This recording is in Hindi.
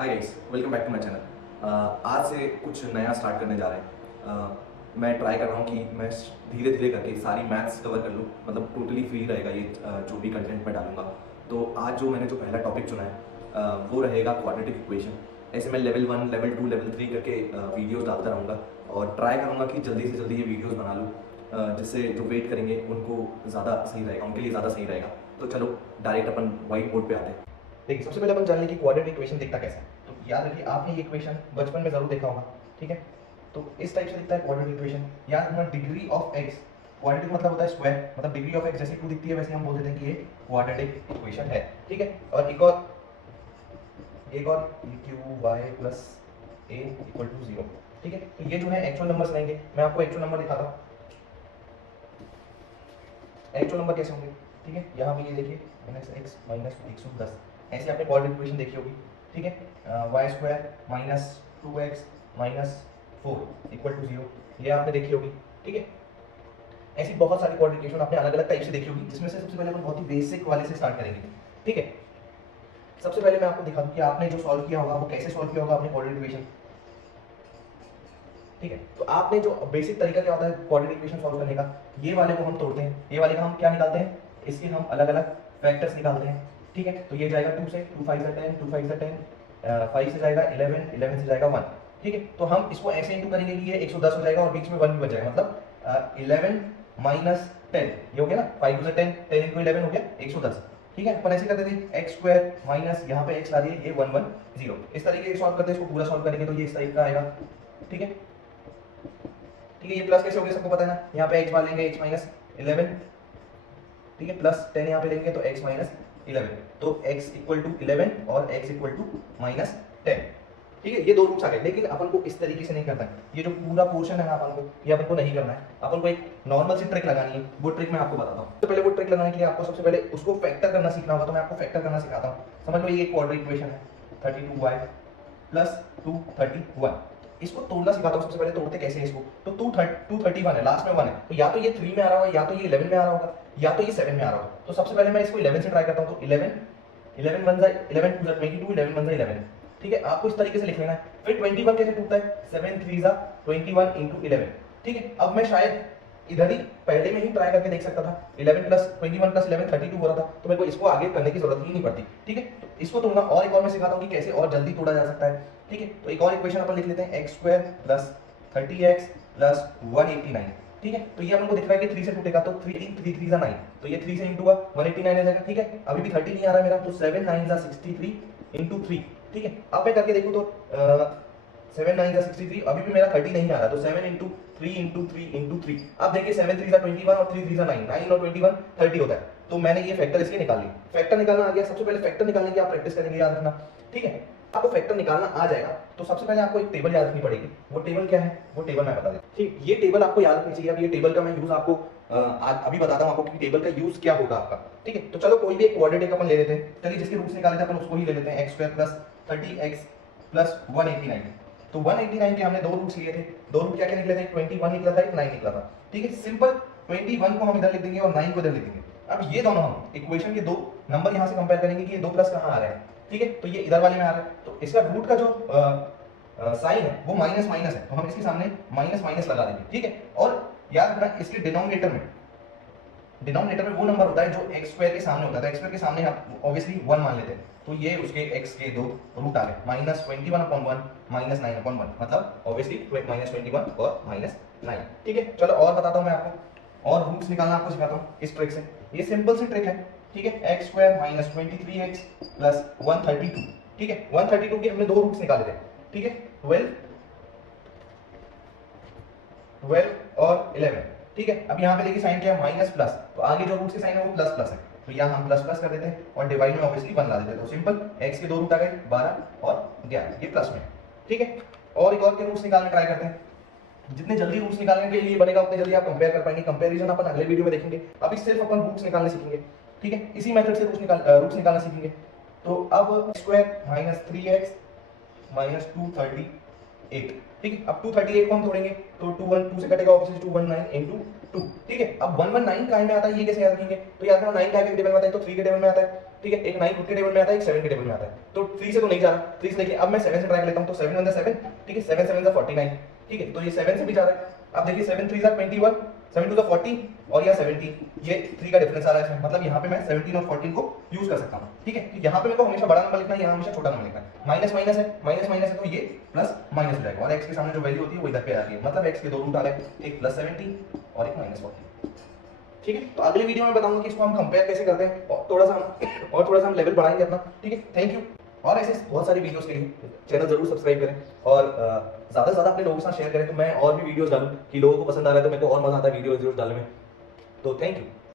Hi guys, welcome back to my channel. आज से कुछ नया स्टार्ट करने जा रहे हैं। मैं ट्राई कर रहा हूँ कि मैं धीरे धीरे करके सारी मैथ्स कवर कर लूँ, मतलब टोटली फ्री रहेगा ये जो भी कंटेंट मैं डालूंगा। तो आज जो मैंने जो पहला टॉपिक चुना है वो रहेगा क्वाड्रेटिक इक्वेशन। ऐसे मैं लेवल 1, लेवल 2, लेवल 3 करके वीडियोज़ डालता रहूँगा और ट्राई करूँगा कि जल्दी से जल्दी ये वीडियोज़ बना लूँ, जिससे जो वेट करेंगे उनको ज़्यादा सही रहेगा, उनके लिए ज़्यादा सही रहेगा। तो चलो डायरेक्ट अपन वाइट बोर्ड पे आते हैं। देखिए, सबसे पहले अपन जान लें कि क्वाड्रेटिक इक्वेशन दिखता कैसा है। तो याद रखिए, आपने ये इक्वेशन बचपन में जरूर देखा होगा, ठीक है। तो इस टाइप से दिखता है क्वाड्रेटिक इक्वेशन। याद रखना, डिग्री ऑफ एक्स, क्वाड्रेटिक मतलब होता है स्क्वायर, मतलब डिग्री ऑफ एक्स जैसे 2 दिखती है वैसे हम बोल देते हैं कि ये क्वाड्रेटिक इक्वेशन है, ठीक है। और एक और Q Y plus A equal to 0, ठीक है। तो ये जो है एक्चुअल नंबर्स रहेंगे। मैं आपको एक्चुअल नंबर दिखाता हूँ, एक्चुअल नंबर कैसे होंगे, ठीक है। यहाँ पे ये देखिए, -x माइनस 110, ऐसे आपने क्वाड्रेटिक इक्वेशन देखी होगी, ठीक है। Y square minus 2x minus 4 equal to 0, ये आपने देखी होगी, ठीक है। ऐसी बहुत सारी क्वाड्रेटिक इक्वेशन आपने अलग अलग टाइप से देखी होगी, जिसमें से सबसे पहले अपन बहुत ही बेसिक वाले से स्टार्ट करेंगे, ठीक है। सबसे पहले मैं आपको दिखा दूं कि आपने जो सॉल्व किया होगा वो कैसे सॉल्व किया होगा अपने क्वाड्रेटिक इक्वेशन, ठीक है। तो आपने जो बेसिक तरीका क्या होता है क्वाड्रेटिक इक्वेशन सॉल्व करने का, ये वाले को हम तोड़ते हैं, ये वाले का हम क्या निकालते हैं, इसके हम अलग अलग फैक्टर्स निकालते हैं, ठीक है। तो ये जाएगा 2 से, 2 5 10, 2 5 10, 5 से जाएगा 11, 11 से जाएगा 1, ठीक है। तो हम इसको ऐसे इंटू करेंगे कि ये 110 हो जाएगा और बीच में 1 भी बच जाएगा, मतलब 11 माइनस 10, ये हो गया ना, 5 से 10, 10 इंटू 11 हो गया 110, ठीक है। अपन ऐसे करते थे, एक्स स्क्वायर माइनस यहाँ पे एक्स ला दिए, ये 110, इस तरीके से सॉल्व करते हैं। इसको पूरा सॉल्व करेंगे तो ये इस टाइप का आएगा, ठीक है, ठीक है। ये प्लस कैसे हो गया सबको पता है ना, यहाँ पे x बार लेंगे x माइनस 11, ठीक है, प्लस 10 यहाँ पे लेंगे तो x माइनस 11, तो x इक्वल टू 11 और x इक्वल टू माइनस 10, ठीक है। ये दो रूट्स आ गए, लेकिन अपन को इस तरीके से नहीं करना है। ये जो पूरा पोर्शन है ना, अपन को ये अपन को नहीं करना है। अपन को एक नॉर्मल सी ट्रिक लगानी है, वो ट्रिक मैं आपको बताता हूँ। तो पहले वो ट्रिक लगाने के लिए आपको सबसे पहले उसको फैक्टर करना सीखना होगा, तो मैं आपको फैक्टर करना सिखाता हूँ। समझ लो, ये एक क्वाड्रेटिक इक्वेशन है, 32y प्लस 231, इसको तोड़ना सिखाता हूँ। सबसे पहले तोड़ते कैसे हैं इसको, तो 231 है, लास्ट में 1 है, तो या तो ये 3 में आ रहा होगा, या तो ये 11 में आ रहा होगा, या तो ये 7 में आ रहा होगा। तो सबसे पहले मैं इसको 11 से ट्राई करता हूँ, तो 11 11 1 जा 11 2 जा 22, 11 1 जा 11, ठीक है। आपको इस तरीके से लिख लेना है। फिर 21 कैसे टूटता है, 7 3 जा 21 इंटू 11, ठीक है। अब मैं शायद इधर ही पहले में ही ट्राई करके देख सकता था, 11 प्लस 21 प्लस 11 32 हो रहा था, तो मेरे को इसको आगे करने की जरूरत ही नहीं पड़ती, ठीक है। तो इसको तोड़ना और एक और मैं सिखाता हूँ कि कैसे और जल्दी तोड़ा जा सकता है, ठीक है। तो एक और इक्वेशन अपन लिख लेते हैं, x square plus 30x plus 189, ठीक है। तो ये हमको दिख रहा है कि 3 से टूटेगा, तो 3 3 3 9, तो ये 3 से इंटू हुआ 189 आ जाएगा, ठीक है। अभी भी 30 नहीं आ रहा है मेरा, तो 7 9 जा 63 इंटू 3, ठीक है। अब मैं करके देखूँ तो 7 9 जा 63, अभी भी मेरा 30 नहीं आ रहा, तो 7 इंटू 3 इंटू 3 इंटू 3, अब देखिए 7 3 जा 21 और 3 3 जा 9, 9 और 21 30 होता है। तो मैंने ये फैक्टर इसके निकाल ली, फैक्टर निकालना आ गया। सबसे पहले फैक्टर निकालने की आप प्रैक्टिस करेंगे, याद रखना, ठीक है। आपको फैक्टर निकालना आ जाएगा तो सबसे पहले आपको एक टेबल याद रखनी पड़ेगी। वो टेबल क्या है, वो टेबल मैं बता देता हूं, ठीक। ये टेबल आपको याद रखनी चाहिए। अब ये टेबल का मैं यूज आपको आज अभी बताता हूं आपको कि टेबल का यूज क्या होगा आपका, ठीक है। तो चलो कोई भी एक क्वाड्रेटिक अपन ले लेते हैं, चलिए जिसके रूट्स निकाले थे अपन उसको ही ले लेते हैं, x square plus 30x plus 189। तो 189 के हमने दो रूट्स लिए थे, दो रूट क्या क्या निकले थे, 21 निकला था, एक 9 निकला था, ठीक है। सिंपल 21 को हम इधर लिख देंगे और 9 को इधर लिख देंगे। अब ये दोनों हम इक्वेशन के दो नंबर यहां से कंपेयर करेंगे कि ये दो प्लस कहां आ रहे हैं, ठीक है। तो ये इधर वाले में आ रहा है, तो इसका रूट का जो साइन है वो माइनस माइनस है, तो हम इसके सामने माइनस माइनस लगा देंगे, ठीक है। और याद रखना, इसके डिनोमिनेटर में वो नंबर होता है जो x स्क्वायर के सामने होता है। तो x स्क्वायर के सामने हम ऑब्वियसली 1 मान लेते हैं, तो ये उसके x के दो रूट आ गए, -21/1 -9/1, मतलब ऑब्वियसली -21 और -9, ठीक है। चलो और बताता हूं मैं आपको, और रूट्स निकालना आपको सिखाता हूं इस ट्रिक से। ये सिंपल सी ट्रिक है, ठीक है। x स्क्वायर -23x प्लस 132, ठीक है। 132 के हमने दो रूट्स निकाले थे, ठीक है, 12 और 11, ठीक है। अब यहाँ पे देखिए साइन क्या है, माइनस प्लस, तो आगे जो रूट्स के साइन है वो प्लस प्लस है, तो यहाँ हम प्लस प्लस कर देते हैं और डिवाइड में ऑब्वियसली 1 ला देते हैं। तो सिंपल x के दो रूट आ गए 12 और 11, ये प्लस में, ठीक है। और एक और के रूट्स निकालने ट्राई करते हैं। जितने जल्दी रूट्स निकालने के लिए बनेगा उतने जल्दी आप कंपेयर कर पाएंगे। कंपैरिजन अपन अगले वीडियो में देखेंगे, अभी सिर्फ अपन रूट्स निकालने सीखेंगे, ठीक है। इसी मेथड से रूट्स निकालना सीखेंगे। तो अब स्क्वायर -3x -230 238, ठीक है। अब 238 को हम तोड़ेंगे तो 2 से कटेगा ऑब्वियसली 219 into 2, ठीक है। अब 119 काय में आता है, ये कैसे याद रखेंगे, तो याद रखना 9 काय के टेबल में आता है, तो 3 के टेबल में आता है, ठीक है। एक 9 खुद के टेबल में आता है, एक 7 के टेबल में आता है, तो 3 से तो नहीं जा रहा, 3 से देखिए अब मैं 7 से ट्राई कर लेता हूं, तो 7 1 7, ठीक है, 7 7 49, ठीक है। तो ये 7 से भी जा रहा है। अब देखिए 7 3 21, 7 2 40 और यहाँ 70, ये 3 का डिफरेंस आ रहा है इसमें, मतलब यहाँ पे मैं 17 और 14 को यूज कर सकता हूँ, ठीक है। तो यहाँ पे मेरे को हमेशा बड़ा नंबर लिखना है, यहाँ हमेशा छोटा नंबर लिखना है। माइनस माइनस है, माइनस माइनस है, तो ये प्लस माइनस हो जाएगा, और x के सामने जो वैल्यू होती है वो इधर पे आती है, मतलब x के दो रूट आ रहे हैं, एक प्लस 70 और एक माइनस 40, ठीक है। तो अगले वीडियो में बताऊंगा कि इसको हम कंपेयर कैसे करते हैं, और थोड़ा सा हम लेवल बढ़ाएंगे अपना, ठीक है। Thank you. और ऐसे बहुत सारी वीडियोस के लिए चैनल जरूर सब्सक्राइब करें, और ज़्यादा से ज़्यादा अपने लोगों के साथ शेयर करें, तो मैं और भी वीडियोस डालूं कि लोगों को पसंद आ रहा है, तो मेरे को और मजा आता है वीडियोस डालने में। तो थैंक यू।